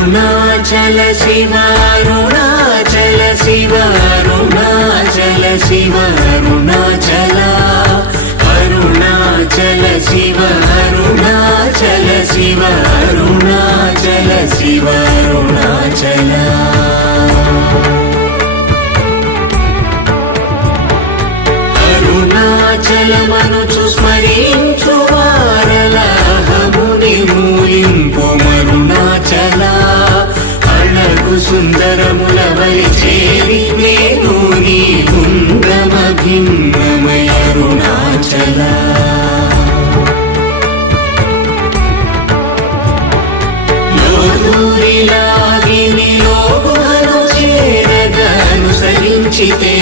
అరుణాచల శివ అరుణాచల శివ అరుణాచల శివ అరుణాచల అరుణాచల శివ అరుణాచల శివ అరుణాచల శివ అరుణాచల అరుణాచలమనుచు స్మరించు వారలహముని మూలింపు మరుణాచల అళగు సుందరముల వలి చేరి నేను నీ గుండ్రమ భిన్నమయ అరుణాచల లోదూరిలాగి నిలోగుహను చేరగ అనుసరించితే